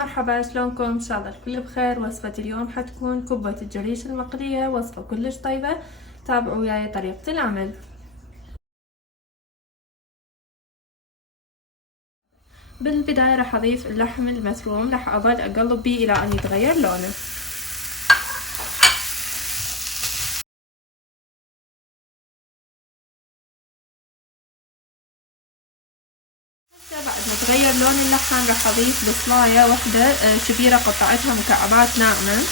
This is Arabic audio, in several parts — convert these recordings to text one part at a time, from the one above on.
مرحبا، شلونكم؟ ان شاء الله الكل بخير. وصفة اليوم حتكون كبة الجريش المقلية، وصفة كلش طيبة. تابعوا وياي طريقة العمل. بالبداية راح اضيف اللحم المفروم، راح اظل اقلب بيه الى ان يتغير لونه. بعد ما تغير لون اللحم راح اضيف بصلاية واحدة كبيرة قطعتها مكعبات ناعمة.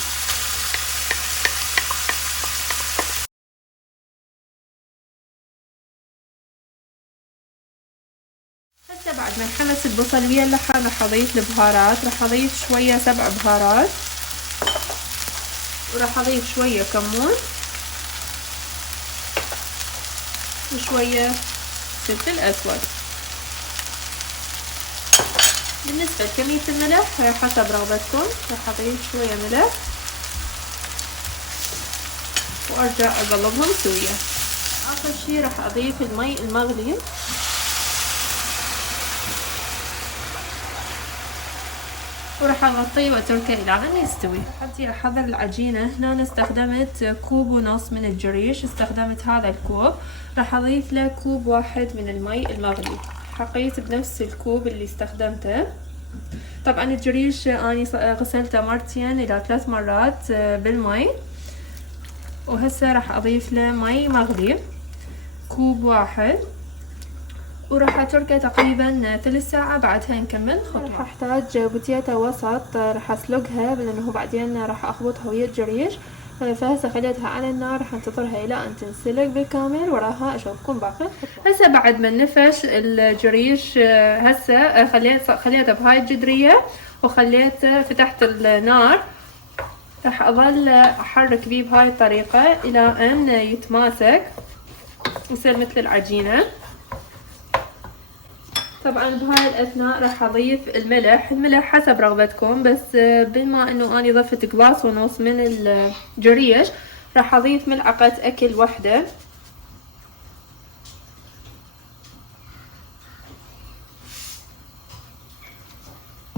هسه بعد ما انحمس البصل ويا اللحم راح اضيف البهارات. راح اضيف شوية 7 بهارات، وراح اضيف شوية كمون وشوية فلفل اسود. بالنسبة لكمية الملح حسب رغبتكم، راح اضيف شوية ملح وارجع اقلبهم سوية. اخر شي راح اضيف المي المغلي، وراح اغطيه واتركه الى ان يستوي. حتى احضر العجينة، هنا استخدمت كوب ونص من الجريش. استخدمت هذا الكوب، راح اضيف له كوب واحد من المي المغلي. حقيت بنفس الكوب اللي استخدمته. طبعا الجريش اني غسلته مرتين الى 3 مرات بالمي. وهسه راح اضيف له مي مغلي كوب واحد، وراح اتركه تقريبا 3 ساعة. بعدها نكمل خطوة. راح احتاج بوتيتا وسط، راح اسلقها لانه بعدين راح اخلطها ويا الجريش. فهسه خليتها على النار، راح انتظرها الى ان تنسلق بالكامل. وراها اشوفكم باقي الخطوة. هسه بعد ما نفش الجريش، هسه خليته بهاي الجدرية، فتحت النار. راح اظل احرك بيه بهاي الطريقة الى ان يتماسك يصير مثل العجينة. طبعا بهاي الاثناء راح اضيف الملح حسب رغبتكم، بس بما انه اني ضفت قلاص ونص من الجريش، راح اضيف ملعقة اكل واحدة.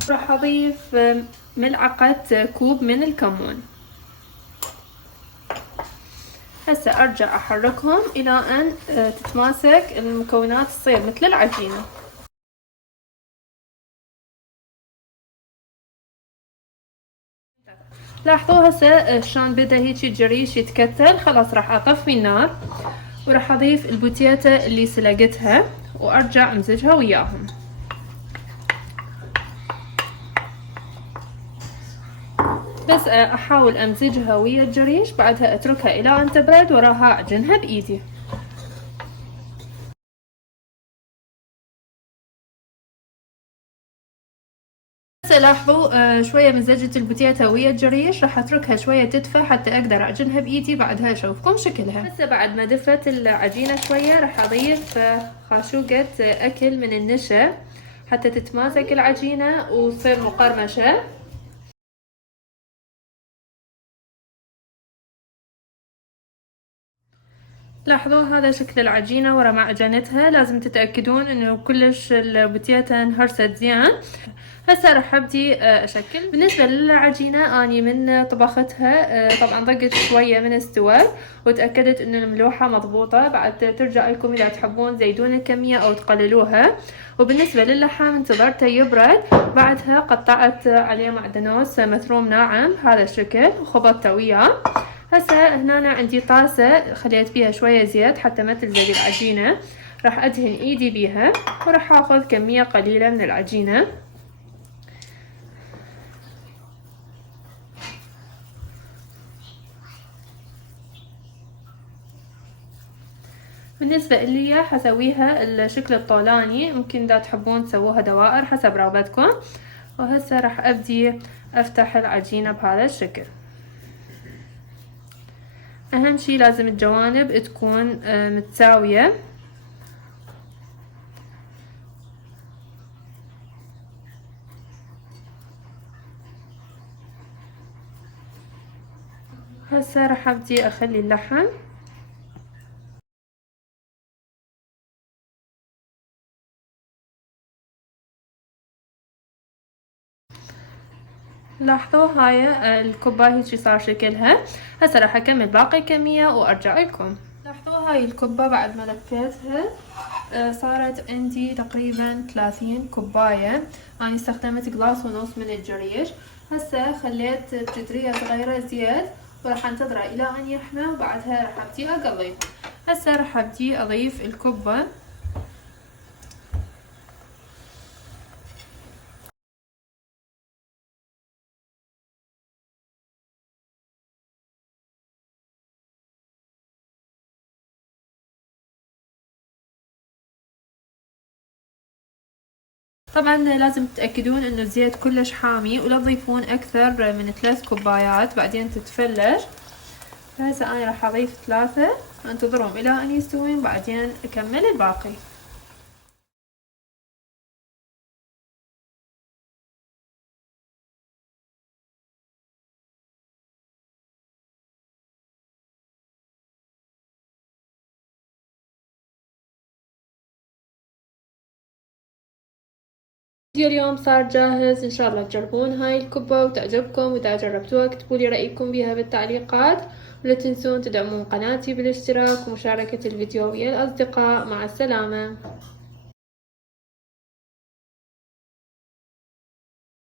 راح اضيف ملعقة كوب من الكمون. هسه ارجع احركهم الى ان تتماسك المكونات، تصير مثل العجينة. لاحظوا هسه شلون بدا هيجي الجريش يتكتل. خلاص راح اطفي النار، وراح اضيف البوتيتا اللي سلقتها وارجع امزجها وياهم. بس احاول امزجها ويا الجريش، بعدها اتركها الى ان تبرد، وراها اعجنها بايدي. هسه لاحظوا شوية مزجت البوتيتا ويا الجريش. راح اتركها شوية تدفى حتى اقدر اعجنها بايدي. بعدها اشوفكم شكلها. هسه بعد ما دفت العجينة شوية، راح اضيف خاشوقة اكل من النشا حتى تتماسك العجينة وتصير مقرمشة. لاحظوا هذا شكل العجينة ورا ما عجنتها. لازم تتأكدون انه كلش البوتيتا انهرست زين. هسه راح ابدي اشكل. بالنسبة للعجينة اني من طبختها طبعا ضقت شوية من استوى، وتأكدت انه الملوحة مضبوطة. بعد ترجع لكم اذا تحبون تزيدون الكمية او تقللوها. وبالنسبة للحم انتظرته يبرد، بعدها قطعت عليه معدنوس مفروم ناعم بهذا الشكل وخبطته وياه. هسه هنا عندي طاسة خليت بيها شوية زيت حتى ما تلزق العجينة. راح ادهن ايدي بيها، وراح اخذ كمية قليلة من العجينة. بالنسبة لي حسويها الشكل الطولاني، ممكن اذا تحبون تسووها دوائر حسب رغبتكم. وهسه راح ابدي افتح العجينة بهذا الشكل. اهم شي لازم الجوانب تكون متساوية. هسه راح ابدي اخلي اللحم. لاحظوا هاي الكوباية هيجي صار شكلها. هسه راح اكمل باقي الكمية وارجع لكم. لاحظوا هاي الكوبا بعد ما لفيتها صارت عندي تقريبا 30 كوباية. انا استخدمت قلاص ونص من الجريش. هسه خليت بجدرية صغيرة زيت وراح انتظره الى ان يحمى وبعدها راح ابدي اقلي. هسه راح ابدي اضيف الكوبا. طبعا لازم تتأكدون انه الزيت كلش حامي ولا تضيفون اكثر من 3 كوبايات بعدين تتفلج. فهسه انا راح اضيف 3 انتظرهم الى ان يستوون بعدين اكمل الباقي. فيديو اليوم صار جاهز، ان شاء الله تجربون هاي الكبة وتعجبكم، واذا جربتوها اكتبوا لي رأيكم بها بالتعليقات، ولا تنسون تدعمون قناتي بالاشتراك ومشاركة الفيديو ويا الاصدقاء. مع السلامة.